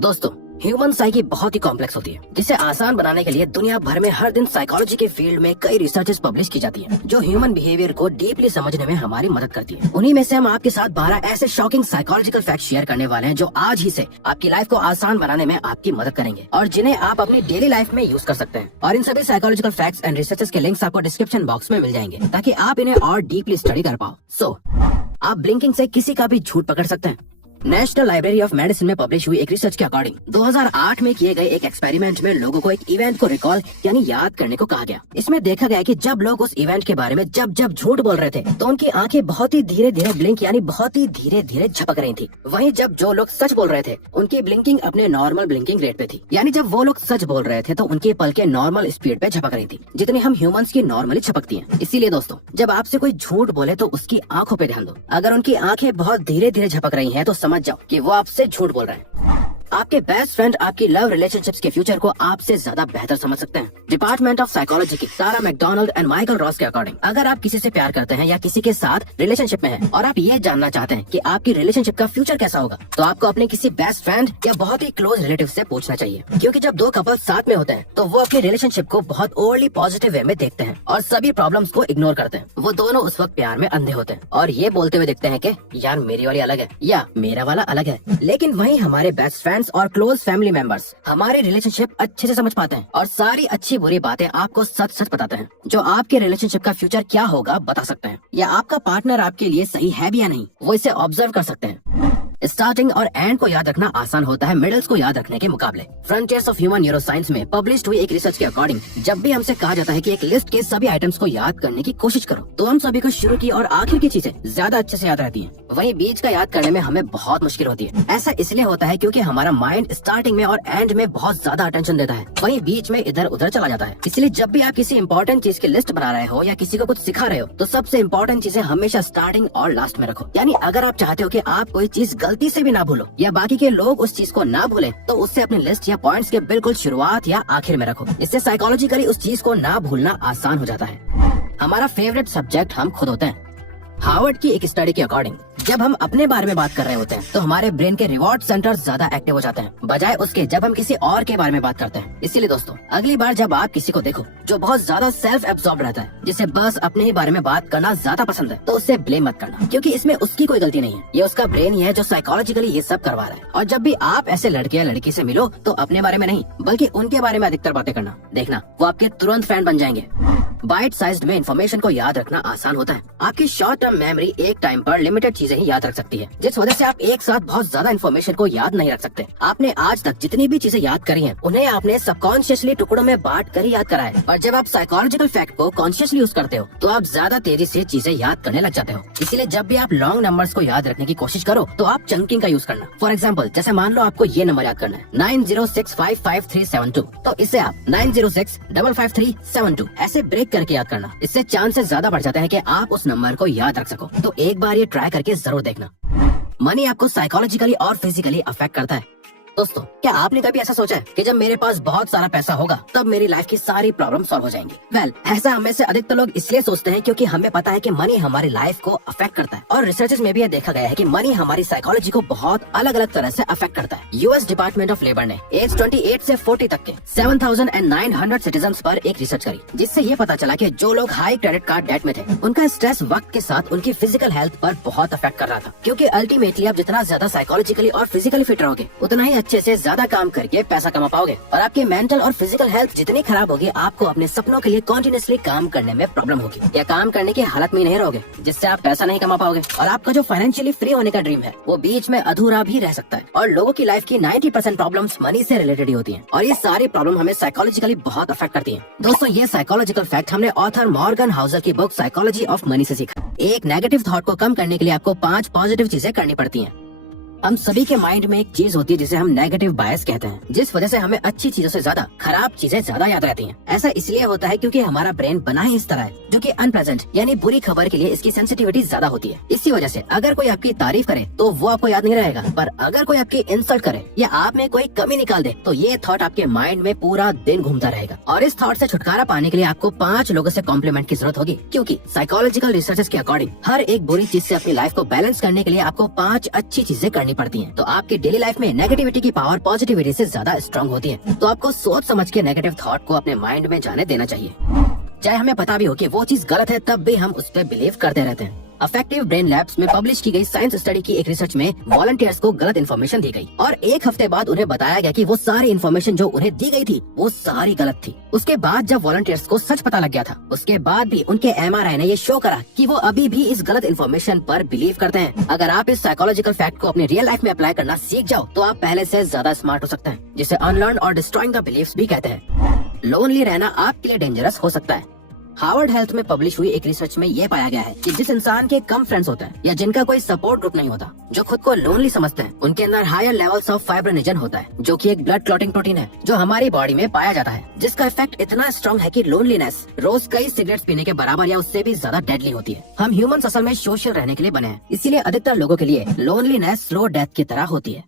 दोस्तों, human psyche बहुत ही complex होती है, जिसे आसान बनाने के लिए दुनिया भर में हर दिन साइकोलॉजी के फील्ड में कई रिसर्चेस पब्लिश की जाती हैं, जो ह्यूमन बिहेवियर को डीपली समझने में हमारी मदद करती है। उन्हीं में से हम आपके साथ 12 ऐसे शॉकिंग साइकोलॉजिकल फैक्ट शेयर करने वाले हैं, जो आज ही से आपकी लाइफ को आसान बनाने में आपकी मदद करेंगे और जिन्हें आप अपनी डेली लाइफ में यूज कर सकते हैं। और इन सभी साइकोलॉजिकल फैक्ट्स एंड रिसर्चेस के लिंक्स आपको डिस्क्रिप्शन बॉक्स में मिल जाएंगे, ताकि आप इन्हें और डीपली स्टडी कर पाओ। सो आप ब्लिंकिंग से किसी का भी झूठ पकड़ सकते हैं। नेशनल लाइब्रेरी ऑफ मेडिसिन में पब्लिश हुई एक रिसर्च के अकॉर्डिंग 2008 में किए गए एक एक्सपेरिमेंट में लोगों को एक इवेंट को रिकॉल यानी याद करने को कहा गया। इसमें देखा गया कि जब लोग उस इवेंट के बारे में जब झूठ बोल रहे थे, तो उनकी आंखें बहुत ही धीरे धीरे ब्लिंक यानी बहुत ही धीरे धीरे झपक रही थी। वहीं जब जो लोग सच बोल रहे थे, उनकी ब्लिंकिंग अपने नॉर्मल ब्लिंकिंग रेट पे थी। यानी जब वो लोग सच बोल रहे थे, तो उनकी पलकें नॉर्मल स्पीड पे झपक रही थी, जितनी हम ह्यूमंस की नॉर्मली झपकती हैं। इसीलिए दोस्तों, जब आपसे कोई झूठ बोले तो उसकी आंखों पे ध्यान दो। अगर उनकी आंखें बहुत धीरे धीरे झपक रही हैं, तो समझ जाओ कि वो आपसे झूठ बोल रहे हैं। आपके बेस्ट फ्रेंड आपकी लव रिलेशनशिप्स के फ्यूचर को आपसे ज्यादा बेहतर समझ सकते हैं। डिपार्टमेंट ऑफ साइकोलॉजी की सारा मैकडोनाल्ड एंड माइकल रॉस के अकॉर्डिंग, अगर आप किसी से प्यार करते हैं या किसी के साथ रिलेशनशिप में हैं और आप ये जानना चाहते हैं कि आपकी रिलेशनशिप का फ्यूचर कैसा होगा, तो आपको अपने किसी बेस्ट फ्रेंड या बहुत ही क्लोज रिलेटिव से पूछना चाहिए। क्योंकि जब दो कपल साथ में होते हैं, तो वो अपनी रिलेशनशिप को बहुत ओवरली पॉजिटिव वे में देखते हैं और सभी प्रॉब्लम्स को इग्नोर करते हैं। वो दोनों उस वक्त प्यार में अंधे होते हैं और ये बोलते हुए दिखते हैं कि यार मेरी वाली अलग है या मेरा वाला अलग है। लेकिन वहीं हमारे बेस्ट फ्रेंड्स और क्लोज फैमिली मेंबर्स हमारे रिलेशनशिप अच्छे से समझ पाते हैं और सारी अच्छी बुरी बातें आपको सच सच बताते हैं, जो आपके रिलेशनशिप का फ्यूचर क्या होगा बता सकते हैं, या आपका पार्टनर आपके लिए सही है भी या नहीं, वो इसे ऑब्जर्व कर सकते हैं। स्टार्टिंग और एंड को याद रखना आसान होता है मिडल्स को याद रखने के मुकाबले। फ्रंटियर्स ऑफ ह्यूमन न्यूरोसाइंस में पब्लिश हुई एक रिसर्च के अकॉर्डिंग, जब भी हमसे कहा जाता है कि एक लिस्ट के सभी आइटम्स को याद करने की कोशिश करो, तो हम सभी को शुरू की और आखिर की चीजें ज्यादा अच्छे से याद रहती हैं। वहीं बीच का याद करने में हमें बहुत मुश्किल होती है। ऐसा इसलिए होता है क्योंकि हमारा माइंड स्टार्टिंग में और एंड में बहुत ज्यादा अटेंशन देता है, वहीं बीच में इधर उधर चला जाता है। इसलिए जब भी आप किसी इंपॉर्टेंट चीज की लिस्ट बना रहे हो या किसी को कुछ सिखा रहे हो, तो सबसे इम्पोर्टेंट चीजें हमेशा स्टार्टिंग और लास्ट में रखो। यानी अगर आप चाहते हो कि आप कोई चीज गलती से भी ना भूलो या बाकी के लोग उस चीज को ना भूलें, तो उससे अपनी लिस्ट या पॉइंट्स के बिल्कुल शुरुआत या आखिर में रखो। इससे साइकोलॉजिकली उस चीज को ना भूलना आसान हो जाता है। हमारा फेवरेट सब्जेक्ट हम खुद होते हैं। हार्वर्ड की एक स्टडी के अकॉर्डिंग, जब हम अपने बारे में बात कर रहे होते हैं, तो हमारे ब्रेन के रिवॉर्ड सेंटर ज्यादा एक्टिव हो जाते हैं, बजाय उसके जब हम किसी और के बारे में बात करते हैं। इसीलिए दोस्तों, अगली बार जब आप किसी को देखो जो बहुत ज्यादा सेल्फ एब्सॉर्ब रहता है, जिसे बस अपने ही बारे में बात करना ज्यादा पसंद है, तो उससे ब्लेम मत करना, क्योंकि इसमें उसकी कोई गलती नहीं है। ये उसका ब्रेन ही है जो साइकोलॉजिकली ये सब करवा रहा है। और जब भी आप ऐसे लड़के या लड़की से मिलो, तो अपने बारे में नहीं बल्कि उनके बारे में अधिकतर बातें करना। देखना वो आपके तुरंत फैन बन जाएंगे। बाइट साइज्ड में इन्फॉर्मेशन को याद रखना आसान होता है। आपकी शॉर्ट टर्म मेमोरी एक टाइम पर लिमिटेड चीजें ही याद रख सकती है, जिस वजह से आप एक साथ बहुत ज्यादा इन्फॉर्मेशन को याद नहीं रख सकते। आपने आज तक जितनी भी चीजें याद करी हैं, उन्हें आपने सबकॉन्शियसली टुकड़ों में बांट कर ही याद करा है। और जब आप साइकोलॉजिकल फैक्ट को कॉन्शियसली यूज करते हो, तो आप ज्यादा तेजी से चीजें याद करने लग जाते हो। इसीलिए जब भी आप लॉन्ग नंबर्स को याद रखने की कोशिश करो, तो आप चंकिंग का यूज करना। फॉर एग्जाम्पल, जैसे मान लो आपको ये नंबर याद करना है 90655372, तो इसे आप 90655372 ऐसे ब्रेक करके याद करना। इससे चांसेस ज्यादा बढ़ जाते हैं कि आप उस नंबर को याद रख सको। तो एक बार ये ट्राई करके जरूर देखना। मनी आपको साइकोलॉजिकली और फिजिकली अफेक्ट करता है। दोस्तों, क्या आपने कभी ऐसा सोचा है कि जब मेरे पास बहुत सारा पैसा होगा, तब मेरी लाइफ की सारी प्रॉब्लम सॉल्व हो जाएंगी? वेल, ऐसा हमें से अधिकतर लोग इसलिए सोचते हैं क्योंकि हमें पता है कि मनी हमारी लाइफ को अफेक्ट करता है। और रिसर्चेस में भी ये देखा गया है कि मनी हमारी साइकोलॉजी को बहुत अलग अलग तरह से अफेक्ट करता है। यूएस डिपार्टमेंट ऑफ लेबर ने एज 28 से 40 तक के 7,900 सिटीजन्स पर एक रिसर्च करी, जिससे ये पता चला कि जो लोग हाई क्रेडिट कार्ड डेट में थे, उनका स्ट्रेस वक्त के साथ उनकी फिजिकल हेल्थ पर बहुत अफेक्ट कर रहा था। क्योंकि अल्टीमेटली आप जितना ज्यादा साइकोलॉजिकली और फिजिकली फिट रहोगे, उतना ही अच्छे से ज्यादा काम करके पैसा कमा पाओगे। और आपकी मेंटल और फिजिकल हेल्थ जितनी खराब होगी, आपको अपने सपनों के लिए कॉन्टिन्यूसली काम करने में प्रॉब्लम होगी, या काम करने की हालत में नहीं रहोगे, जिससे आप पैसा नहीं कमा पाओगे। और आपका जो फाइनेंशियली फ्री होने का ड्रीम है, वो बीच में अधूरा भी रह सकता है। और लोगों की लाइफ की 90% प्रॉब्लम्स मनी से रिलेटेड ही होती हैं, और ये सारी प्रॉब्लम हमें साइकोलॉजिकली बहुत अफेक्ट करती हैं। दोस्तों, ये साइकोलॉजिकल फैक्ट हमने ऑथर मॉर्गन हाउसर की बुक साइकोलॉजी ऑफ मनी से सीखा। एक नेगेटिव थॉट को कम करने के लिए आपको 5 पॉजिटिव चीजें करनी पड़ती हैं। हम सभी के माइंड में एक चीज होती है जिसे हम नेगेटिव बायस कहते हैं, जिस वजह से हमें अच्छी चीजों से ज्यादा खराब चीजें ज्यादा याद रहती हैं। ऐसा इसलिए होता है क्योंकि हमारा ब्रेन बना ही इस तरह है, जो कि अनप्लेजेंट यानी बुरी खबर के लिए इसकी सेंसिटिविटी ज्यादा होती है। इसी वजह से अगर कोई आपकी तारीफ करे तो वो आपको याद नहीं रहेगा, पर अगर कोई आपकी इंसल्ट करे या आप में कोई कमी निकाल दे, तो ये थॉट आपके माइंड में पूरा दिन घूमता रहेगा। और इस थॉट से छुटकारा पाने के लिए आपको 5 लोगों से कॉम्प्लीमेंट की जरूरत होगी, क्योंकि साइकोलॉजिकल रिसर्चेस के अकॉर्डिंग हर एक बुरी चीज से अपनी लाइफ को बैलेंस करने के लिए आपको 5 अच्छी चीजें करनी करनी पड़ती है। तो आपकी डेली लाइफ में नेगेटिविटी की पावर पॉजिटिविटी से ज्यादा स्ट्रांग होती है। तो आपको सोच समझ के नेगेटिव थॉट को अपने माइंड में जाने देना चाहिए। चाहे हमें पता भी हो कि वो चीज गलत है, तब भी हम उस पर बिलीव करते रहते हैं। अफेक्टिव ब्रेन लैब्स में पब्लिश की गई साइंस स्टडी की एक रिसर्च में वॉलंटियर्स को गलत इन्फॉर्मेशन दी गई और 1 हफ्ते बाद उन्हें बताया गया कि वो सारी इन्फॉर्मेशन जो उन्हें दी गई थी वो सारी गलत थी। उसके बाद जब वॉलंटियर्स को सच पता लग गया था, उसके बाद भी उनके MRI ने ये शो करा कि वो अभी भी इस गलत इन्फॉर्मेशन पर बिलीव करते हैं। अगर आप इस साइकोलॉजिकल फैक्ट को अपनी रियल लाइफ में अप्लाई करना सीख जाओ तो आप पहले से ज्यादा स्मार्ट हो सकते हैं, जिसे अनलर्न और डिस्ट्रॉइंग द बिलीव्स भी कहते हैं। लोनली रहना आपके लिए डेंजरस हो सकता है। हार्वर्ड हेल्थ में पब्लिश हुई एक रिसर्च में ये पाया गया है कि जिस इंसान के कम फ्रेंड्स होते हैं या जिनका कोई सपोर्ट ग्रुप नहीं होता, जो खुद को लोनली समझते हैं, उनके अंदर हायर लेवल्स ऑफ फाइब्रिनोजन होता है, जो कि एक ब्लड क्लॉटिंग प्रोटीन है जो हमारी बॉडी में पाया जाता है, जिसका इफेक्ट इतना स्ट्रॉन्ग है कि लोनलीनेस रोज कई सिगरेट्स पीने के बराबर या उससे भी ज्यादा डेडली होती है। हम ह्यूमन असल में सोशल रहने के लिए बने हैं, इसीलिए अधिकतर लोगों के लिए लोनलीनेस स्लो डेथ की तरह होती है।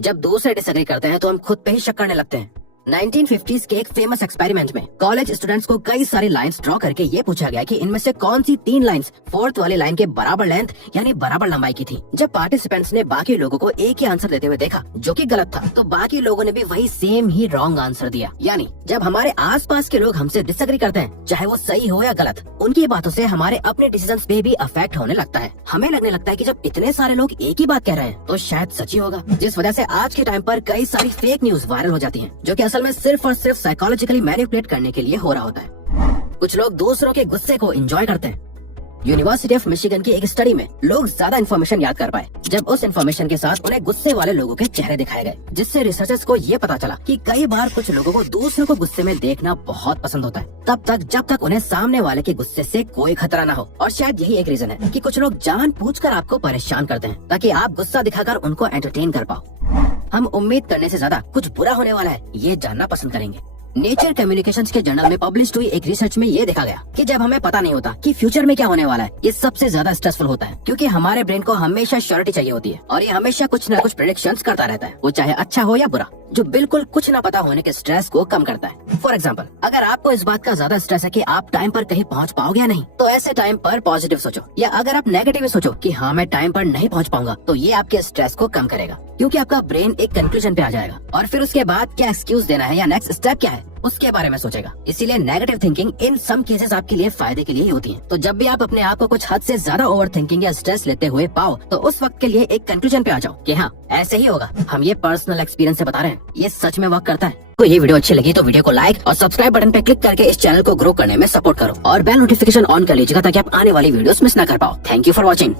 जब दूसरे डिसएग्री करते हैं तो हम खुद पे ही शक करने लगते हैं। 1950s के एक फेमस एक्सपेरिमेंट में कॉलेज स्टूडेंट्स को कई सारी लाइंस ड्रॉ करके ये पूछा गया कि इनमें से कौन सी 3 लाइंस 4th वाली लाइन के बराबर लेंथ यानी बराबर लंबाई की थी। जब पार्टिसिपेंट्स ने बाकी लोगों को एक ही आंसर देते हुए देखा जो कि गलत था, तो बाकी लोगों ने भी वही सेम ही रॉन्ग आंसर दिया। यानी जब हमारे आसपास के लोग हमसे डिसएग्री करते हैं, चाहे वो सही हो या गलत, उनकी बातों से हमारे अपने डिसीजंस पे भी अफेक्ट होने लगता है। हमें लगने लगता है कि जब इतने सारे लोग एक ही बात कह रहे हैं तो शायद सच ही होगा, जिस वजह से आज के टाइम पर कई सारी फेक न्यूज वायरल हो जाती है, जो कि असल में सिर्फ और सिर्फ साइकोलॉजिकली मैनिपुलेट करने के लिए हो रहा होता है। कुछ लोग दूसरों के गुस्से को एंजॉय करते हैं। यूनिवर्सिटी ऑफ मिशिगन की एक स्टडी में लोग ज्यादा इन्फॉर्मेशन याद कर पाए जब उस इन्फॉर्मेशन के साथ उन्हें गुस्से वाले लोगों के चेहरे दिखाए गए, जिससे रिसर्चर्स को ये पता चला कि कई बार कुछ लोगों को दूसरों को गुस्से में देखना बहुत पसंद होता है, तब तक जब तक उन्हें सामने वाले के गुस्से से कोई खतरा न हो। और शायद यही एक रीजन है कि कुछ लोग जानबूझकर आपको परेशान करते हैं ताकि आप गुस्सा दिखाकर उनको एंटरटेन कर पाओ। हम उम्मीद करने से ज्यादा कुछ बुरा होने वाला है ये जानना पसंद करेंगे। नेचर कम्युनिकेशंस के जर्नल में पब्लिश हुई एक रिसर्च में ये देखा गया कि जब हमें पता नहीं होता कि फ्यूचर में क्या होने वाला है, ये सबसे ज्यादा स्ट्रेसफुल होता है, क्योंकि हमारे ब्रेन को हमेशा श्योरिटी चाहिए होती है और ये हमेशा कुछ न कुछ प्रेडिक्शंस करता रहता है, वो चाहे अच्छा हो या बुरा, जो बिल्कुल कुछ न पता होने के स्ट्रेस को कम करता है। फॉर एग्जाम्पल, अगर आपको इस बात का ज्यादा स्ट्रेस है कि आप टाइम पर कहीं पहुंच पाओगे या नहीं, तो ऐसे टाइम पर पॉजिटिव सोचो, या अगर आप नेगेटिव सोचो कि हाँ मैं टाइम पर नहीं पहुंच पाऊंगा, तो ये आपके स्ट्रेस को कम करेगा, क्योंकि आपका ब्रेन एक कंक्लूजन पे आ जाएगा और फिर उसके बाद क्या एक्सक्यूज देना है या नेक्स्ट स्टेप क्या है उसके बारे में सोचेगा। इसीलिए negative thinking in some cases आपके लिए फायदे के लिए ही होती है। तो जब भी आप अपने आप को कुछ हद से ज्यादा ओवर थिंकिंग या स्ट्रेस लेते हुए पाओ, तो उस वक्त के लिए एक कंक्लूजन पे आ जाओ कि हाँ ऐसे ही होगा। हम ये पर्सनल एक्सपीरियंस से बता रहे हैं, ये सच में वर्क करता है। तो ये वीडियो अच्छी लगी तो वीडियो को लाइक और सब्सक्राइब बटन पे क्लिक करके इस चैनल को ग्रो करने में सपोर्ट करो और बेल नोटिफिकेशन ऑन कर लीजिएगा ताकि आप आने वाली वीडियोस मिस ना कर पाओ। Thank you for watching.